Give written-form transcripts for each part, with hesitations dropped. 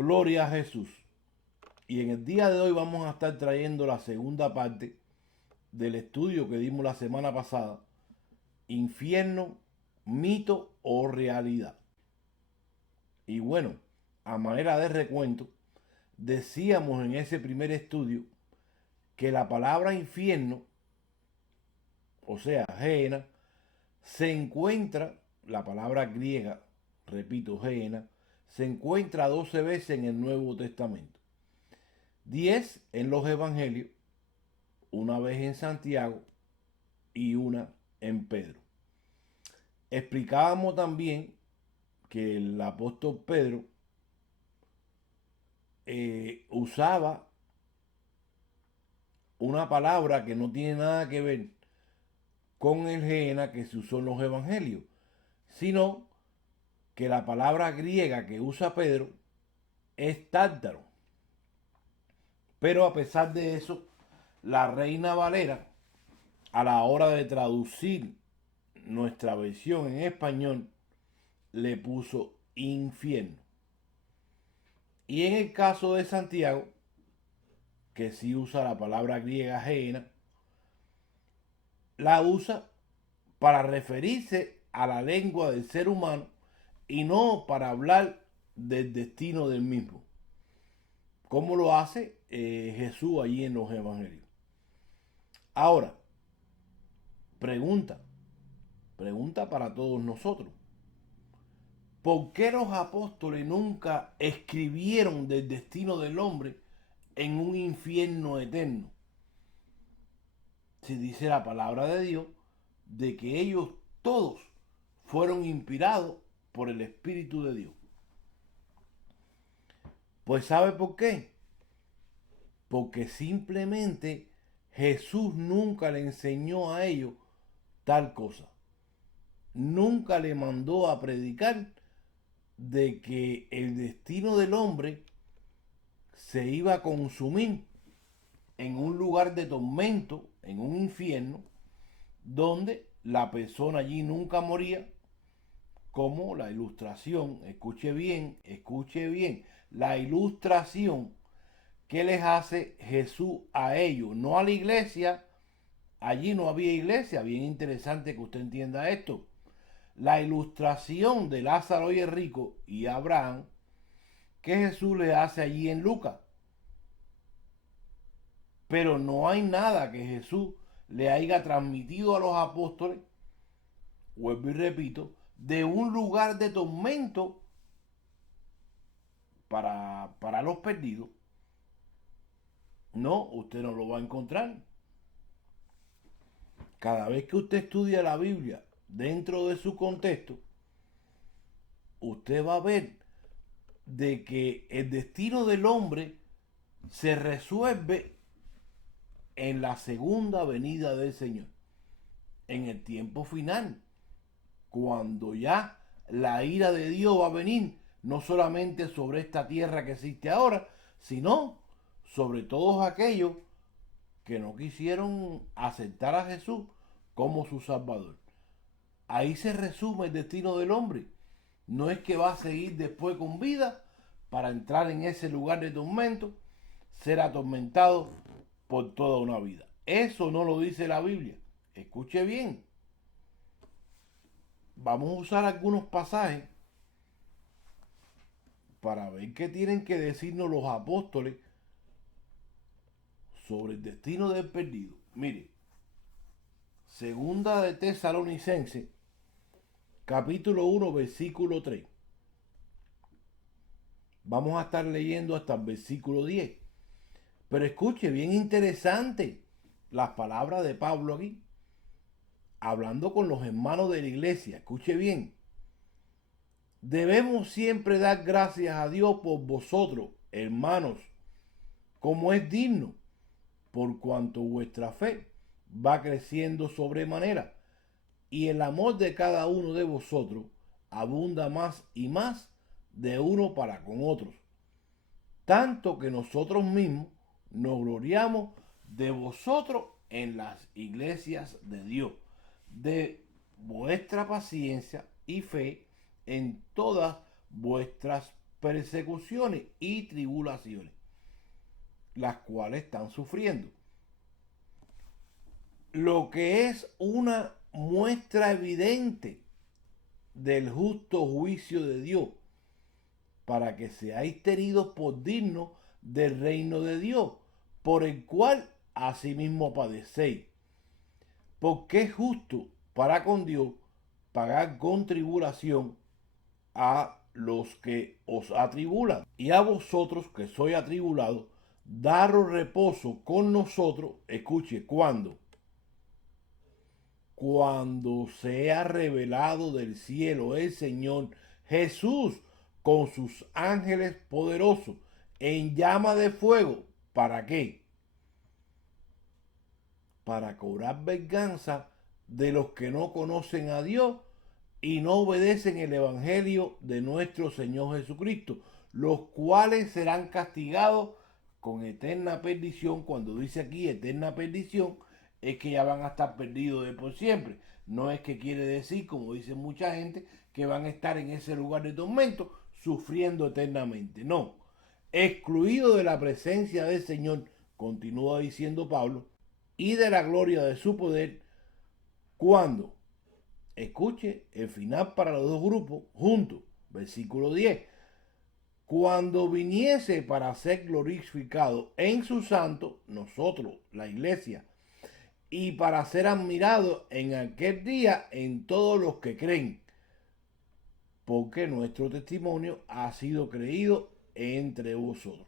Gloria a Jesús. Y en el día de hoy vamos a estar trayendo la segunda parte del estudio que dimos la semana pasada, infierno, mito o realidad. Y bueno, a manera de recuento, decíamos en ese primer estudio que la palabra infierno, o sea, Gehenna, se encuentra, la palabra griega, repito, Gehenna, se encuentra 12 veces en el Nuevo Testamento. 10 en los Evangelios, una vez en Santiago y una en Pedro. Explicábamos también que el apóstol Pedro usaba una palabra que no tiene nada que ver con el Gehenna que se usó en los Evangelios, sino que la palabra griega que usa Pedro es tártaro. Pero a pesar de eso, la Reina Valera, a la hora de traducir nuestra versión en español, le puso infierno. Y en el caso de Santiago, que sí usa la palabra griega Gehenna, la usa para referirse a la lengua del ser humano y no para hablar del destino del mismo, como lo hace Jesús allí en los Evangelios. Ahora, pregunta para todos nosotros. ¿Por qué los apóstoles nunca escribieron del destino del hombre en un infierno eterno? Si dice la palabra de Dios de que ellos todos fueron inspirados por el Espíritu de Dios. Pues ¿sabe por qué? Porque simplemente Jesús nunca le enseñó a ellos tal cosa. Nunca le mandó a predicar de que el destino del hombre se iba a consumir en un lugar de tormento, en un infierno, donde la persona allí nunca moría, como la ilustración, escuche bien, la ilustración que les hace Jesús a ellos, no a la iglesia. Allí no había iglesia, bien interesante que usted entienda esto. La ilustración de Lázaro y el rico y Abraham que Jesús le hace allí en Lucas. Pero no hay nada que Jesús le haya transmitido a los apóstoles, vuelvo y repito, de un lugar de tormento para los perdidos. No, usted no lo va a encontrar. Cada vez que usted estudia la Biblia dentro de su contexto, usted va a ver de que el destino del hombre se resuelve en la segunda venida del Señor, en el tiempo final, cuando ya la ira de Dios va a venir no solamente sobre esta tierra que existe ahora, sino sobre todos aquellos que no quisieron aceptar a Jesús como su Salvador. Ahí se resume el destino del hombre. No es que va a seguir después con vida para entrar en ese lugar de tormento, ser atormentado por toda una vida. Eso no lo dice la Biblia. Escuche bien. Vamos a usar algunos pasajes para ver qué tienen que decirnos los apóstoles sobre el destino del perdido. Mire, segunda de Tesalonicenses, capítulo 1, versículo 3. Vamos a estar leyendo hasta el versículo 10. Pero escuche, bien interesante las palabras de Pablo aquí, hablando con los hermanos de la iglesia. Escuche bien. Debemos siempre dar gracias a Dios por vosotros, hermanos, como es digno, por cuanto vuestra fe va creciendo sobremanera, y el amor de cada uno de vosotros abunda más y más de uno para con otros, tanto que nosotros mismos nos gloriamos de vosotros en las iglesias de Dios, de vuestra paciencia y fe en todas vuestras persecuciones y tribulaciones, las cuales están sufriendo. Lo que es una muestra evidente del justo juicio de Dios, para que seáis tenidos por dignos del reino de Dios, por el cual asimismo padecéis. Porque es justo para con Dios pagar con tribulación a los que os atribulan, y a vosotros que sois atribulados, daros reposo con nosotros. Escuche, cuando sea revelado del cielo el Señor Jesús con sus ángeles poderosos en llama de fuego. ¿Para qué? Para cobrar venganza de los que no conocen a Dios y no obedecen el evangelio de nuestro Señor Jesucristo, los cuales serán castigados con eterna perdición. Cuando dice aquí eterna perdición, es que ya van a estar perdidos de por siempre. No es que quiere decir, como dice mucha gente, que van a estar en ese lugar de tormento sufriendo eternamente. No, excluido de la presencia del Señor, continúa diciendo Pablo, y de la gloria de su poder, cuando, escuche, el final para los dos grupos juntos, versículo 10, cuando viniese para ser glorificado en su santo, nosotros, la iglesia, y para ser admirado en aquel día en todos los que creen, porque nuestro testimonio ha sido creído entre vosotros.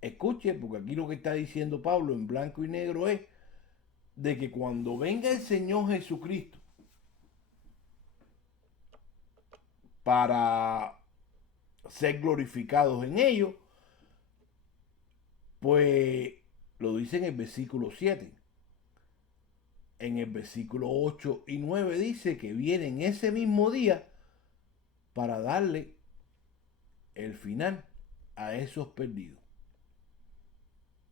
Escuche, porque aquí lo que está diciendo Pablo en blanco y negro es de que cuando venga el Señor Jesucristo para ser glorificados en ellos, pues lo dice en el versículo 7. En el versículo 8 y 9 dice que viene en ese mismo día para darle el final a esos perdidos.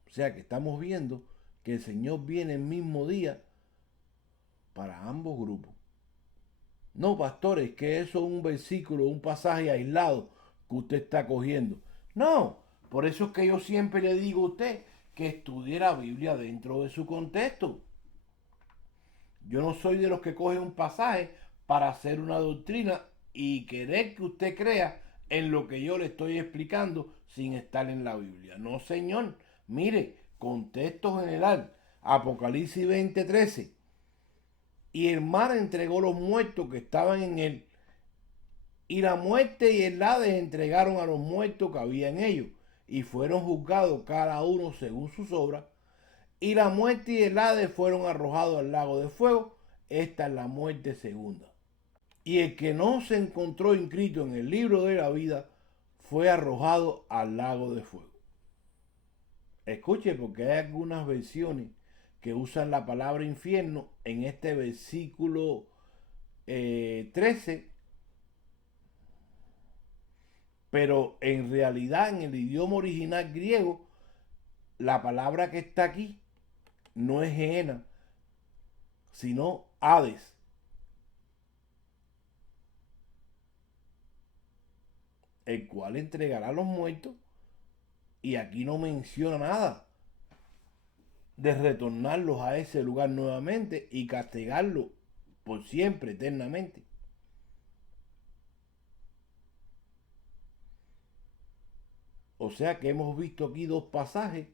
O sea que estamos viendo que el Señor viene el mismo día para ambos grupos. No, pastores, que eso es un versículo, un pasaje aislado que usted está cogiendo. No, por eso es que yo siempre le digo a usted que estudie la Biblia dentro de su contexto. Yo no soy de los que cogen un pasaje para hacer una doctrina y querer que usted crea en lo que yo le estoy explicando sin estar en la Biblia. No, señor. Mire, contexto general. Apocalipsis 20:13. Y el mar entregó los muertos que estaban en él, y la muerte y el Hades entregaron a los muertos que había en ellos, y fueron juzgados cada uno según sus obras. Y la muerte y el Hades fueron arrojados al lago de fuego. Esta es la muerte segunda. Y el que no se encontró inscrito en el libro de la vida fue arrojado al lago de fuego. Escuche, porque hay algunas versiones que usan la palabra infierno en este versículo 13, pero en realidad en el idioma original griego la palabra que está aquí no es Gehenna, sino Hades. El cual entregará a los muertos, y aquí no menciona nada de retornarlos a ese lugar nuevamente y castigarlos por siempre, eternamente. O sea que hemos visto aquí dos pasajes,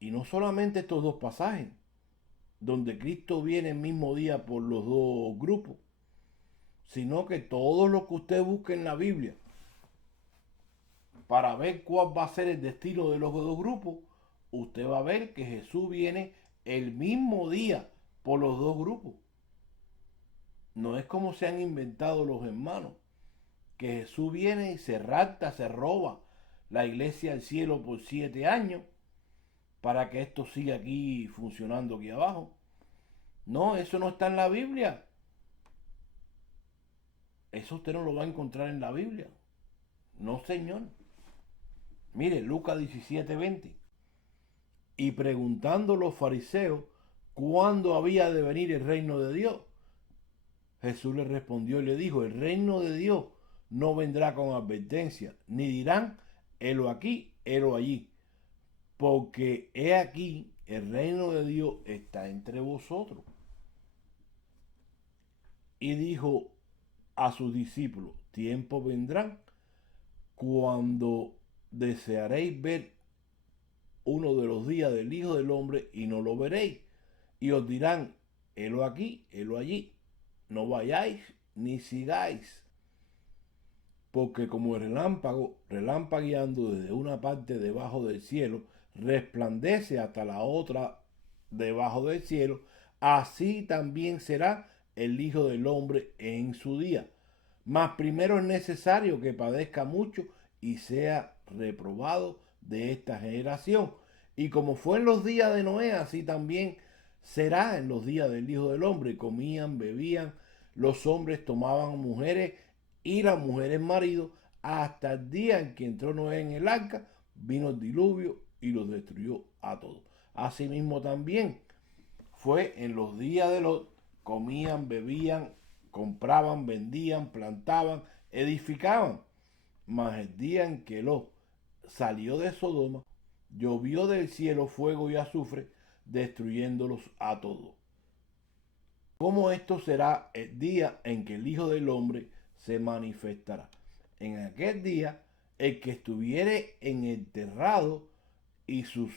y no solamente estos dos pasajes, donde Cristo viene el mismo día por los dos grupos, sino que todo lo que usted busque en la Biblia para ver cuál va a ser el destino de los dos grupos, usted va a ver que Jesús viene el mismo día por los dos grupos. No es como se han inventado los hermanos, que Jesús viene y se rapta, se roba la iglesia al cielo por 7 años para que esto siga aquí funcionando aquí abajo. No, eso no está en la Biblia. Eso usted no lo va a encontrar en la Biblia. No, señor. Mire, Lucas 17:20. Y preguntando los fariseos cuándo había de venir el reino de Dios, Jesús le respondió y le dijo: el reino de Dios no vendrá con advertencia, ni dirán, helo aquí, helo allí, porque he aquí, el reino de Dios está entre vosotros. Y dijo a sus discípulos, tiempo vendrán cuando desearéis ver uno de los días del Hijo del Hombre y no lo veréis. Y os dirán, helo aquí, helo allí. No vayáis ni sigáis. Porque como el relámpago, relampagueando desde una parte debajo del cielo, resplandece hasta la otra debajo del cielo, así también será el Hijo del Hombre en su día. Mas primero es necesario que padezca mucho y sea reprobado de esta generación. Y como fue en los días de Noé, así también será en los días del Hijo del Hombre. Comían, bebían, los hombres tomaban mujeres y las mujeres maridos, hasta el día en que entró Noé en el arca, vino el diluvio y los destruyó a todos. Asimismo también fue en los días de Lot, comían, bebían, compraban, vendían, plantaban, edificaban. Mas el día en que Lot salió de Sodoma, llovió del cielo fuego y azufre, destruyéndolos a todos. Como esto será el día en que el Hijo del Hombre se manifestará. En aquel día, el que estuviere en el terrado y sus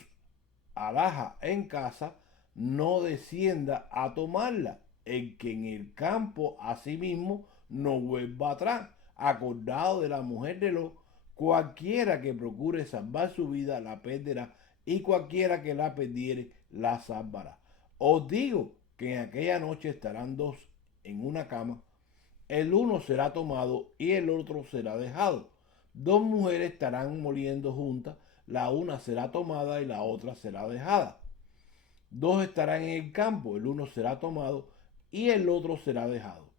alhajas en casa, no descienda a tomarla. El que en el campo asimismo no vuelva atrás. Acordado de la mujer de Lot, cualquiera que procure salvar su vida la perderá, y cualquiera que la perdiere la salvará. Os digo que en aquella noche estarán dos en una cama, el uno será tomado y el otro será dejado. Dos mujeres estarán moliendo juntas, la una será tomada y la otra será dejada. Dos estarán en el campo, el uno será tomado y el otro será dejado.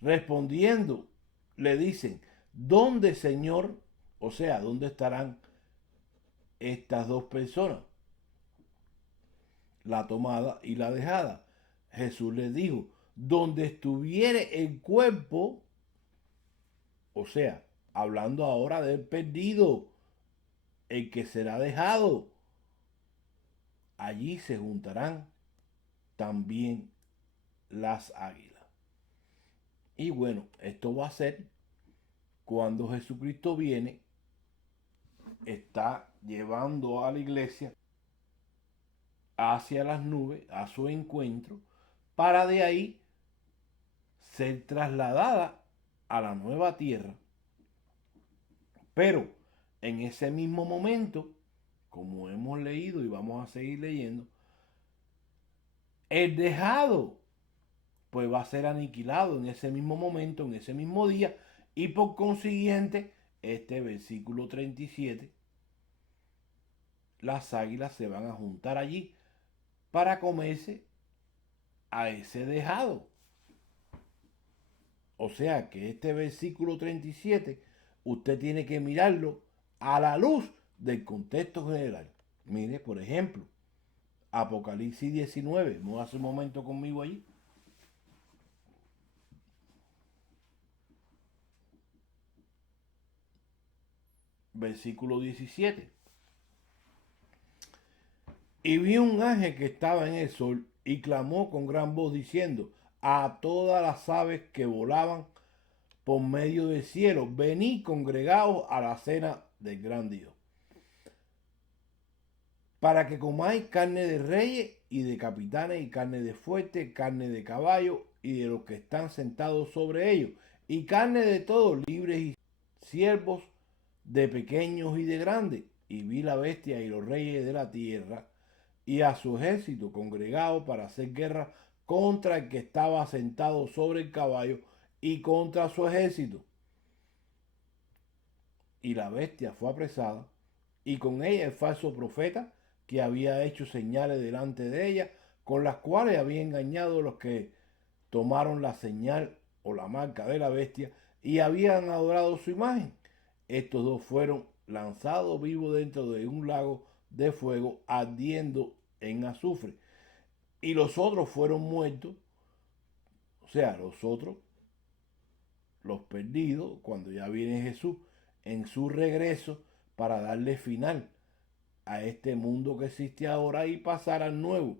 Respondiendo, le dicen, ¿dónde, Señor? O sea, ¿dónde estarán estas dos personas? La tomada y la dejada. Jesús les dijo, donde estuviere el cuerpo, o sea, hablando ahora del perdido, el que será dejado, allí se juntarán también las águilas. Y bueno, esto va a ser cuando Jesucristo viene, está llevando a la iglesia hacia las nubes, a su encuentro, para de ahí ser trasladada a la nueva tierra. Pero en ese mismo momento, como hemos leído y vamos a seguir leyendo, el dejado pues va a ser aniquilado en ese mismo momento, en ese mismo día, y por consiguiente, este versículo 37, las águilas se van a juntar allí para comerse a ese dejado. O sea que este versículo 37 usted tiene que mirarlo a la luz del contexto general. Mire, por ejemplo, Apocalipsis 19, no hace un momento conmigo allí. Versículo 17. Y vi un ángel que estaba en el sol y clamó con gran voz diciendo a todas las aves que volaban por medio del cielo, venid congregados a la cena del gran Dios, para que comáis carne de reyes y de capitanes y carne de fuertes, carne de caballo y de los que están sentados sobre ellos, y carne de todos, libres y siervos, de pequeños y de grandes. Y vi la bestia y los reyes de la tierra y a su ejército congregado para hacer guerra contra el que estaba sentado sobre el caballo y contra su ejército. Y la bestia fue apresada, y con ella el falso profeta que había hecho señales delante de ella, con las cuales había engañado a los que tomaron la señal o la marca de la bestia y habían adorado su imagen. Estos dos fueron lanzados vivos dentro de un lago de fuego ardiendo en azufre. Y los otros fueron muertos, o sea, los otros los perdidos, cuando ya viene Jesús en su regreso para darle final a este mundo que existe ahora y pasar al nuevo.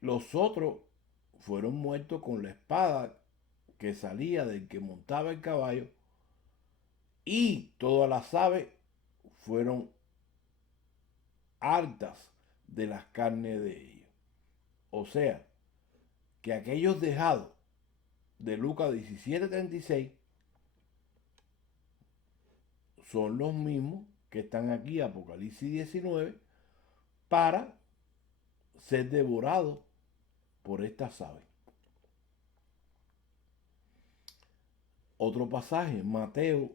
Los otros fueron muertos con la espada que salía del que montaba el caballo, y todas las aves fueron hartas de las carnes de ellos. O sea, que aquellos dejados de Lucas 17:36 son los mismos que están aquí, Apocalipsis 19, para ser devorados por estas aves. Otro pasaje, Mateo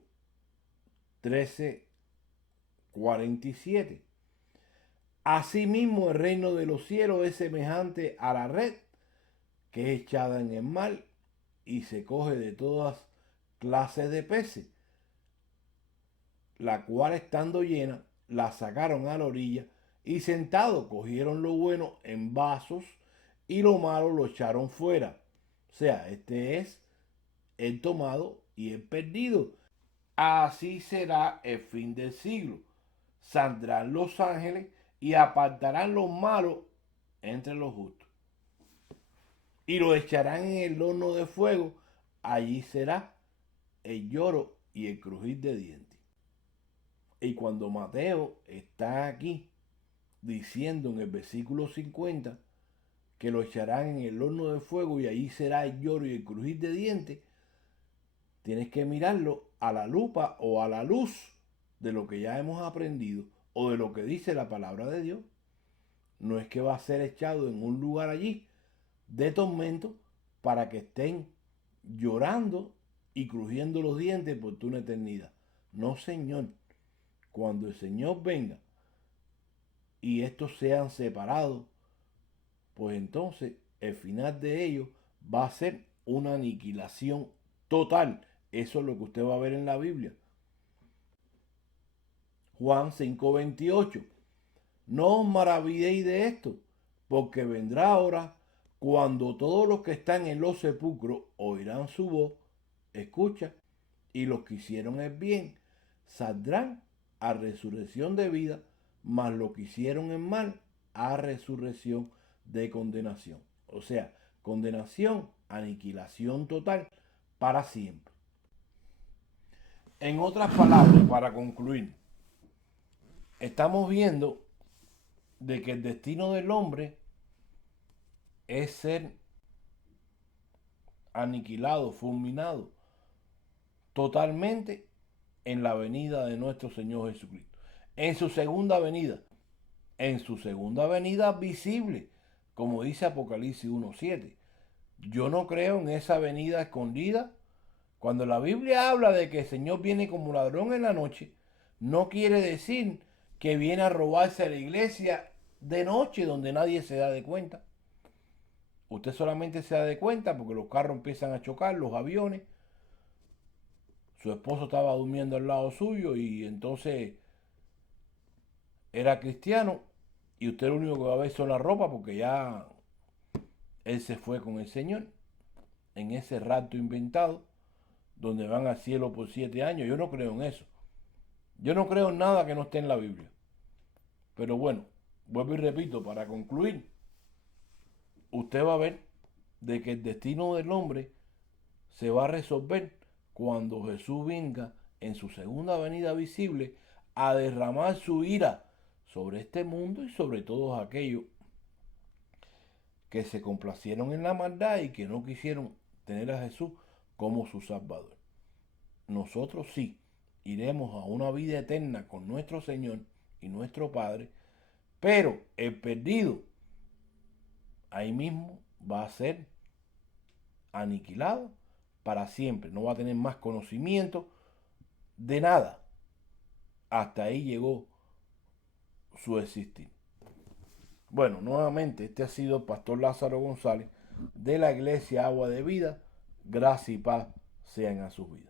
13:47. Asimismo, el reino de los cielos es semejante a la red que es echada en el mar y se coge de todas clases de peces, la cual, estando llena, la sacaron a la orilla y sentados cogieron lo bueno en vasos y lo malo lo echaron fuera. O sea, este es el tomado y el perdido. Así será el fin del siglo. Saldrán los ángeles y apartarán los malos entre los justos, y lo echarán en el horno de fuego. Allí será el lloro y el crujir de dientes. Y cuando Mateo está aquí diciendo en el versículo 50 que lo echarán en el horno de fuego y allí será el lloro y el crujir de dientes, tienes que mirarlo a la lupa o a la luz de lo que ya hemos aprendido o de lo que dice la palabra de Dios. No es que va a ser echado en un lugar allí de tormento para que estén llorando y crujiendo los dientes por toda una eternidad. No, Señor. Cuando el Señor venga y estos sean separados, pues entonces el final de ellos va a ser una aniquilación total. Eso es lo que usted va a ver en la Biblia. Juan 5:28. No os maravilléis de esto, porque vendrá hora cuando todos los que están en los sepulcros oirán su voz, escucha, y los que hicieron el bien saldrán a resurrección de vida, mas los que hicieron el mal a resurrección de condenación. O sea, condenación, aniquilación total para siempre. En otras palabras, para concluir, estamos viendo de que el destino del hombre es ser aniquilado, fulminado totalmente en la venida de nuestro Señor Jesucristo. En su segunda venida. En su segunda venida visible, como dice Apocalipsis 1:7. Yo no creo en esa venida escondida. Cuando la Biblia habla de que el Señor viene como ladrón en la noche, no quiere decir que viene a robarse a la iglesia de noche donde nadie se da de cuenta. Usted solamente se da de cuenta porque los carros empiezan a chocar, los aviones. Su esposo estaba durmiendo al lado suyo y entonces era cristiano y usted lo único que va a ver son la ropa porque ya él se fue con el Señor en ese rapto inventado donde van al cielo por 7 años. Yo no creo en eso. Yo no creo en nada que no esté en la Biblia. Pero bueno, vuelvo y repito, para concluir, usted va a ver de que el destino del hombre se va a resolver cuando Jesús venga en su segunda venida visible a derramar su ira sobre este mundo y sobre todos aquellos que se complacieron en la maldad y que no quisieron tener a Jesús como su Salvador. Nosotros sí iremos a una vida eterna con nuestro Señor y nuestro Padre, pero el perdido ahí mismo va a ser aniquilado para siempre. No va a tener más conocimiento de nada. Hasta ahí llegó su existir. Bueno, nuevamente, este ha sido el pastor Lázaro González de la Iglesia Agua de Vida. Gracia y paz sean a sus vidas.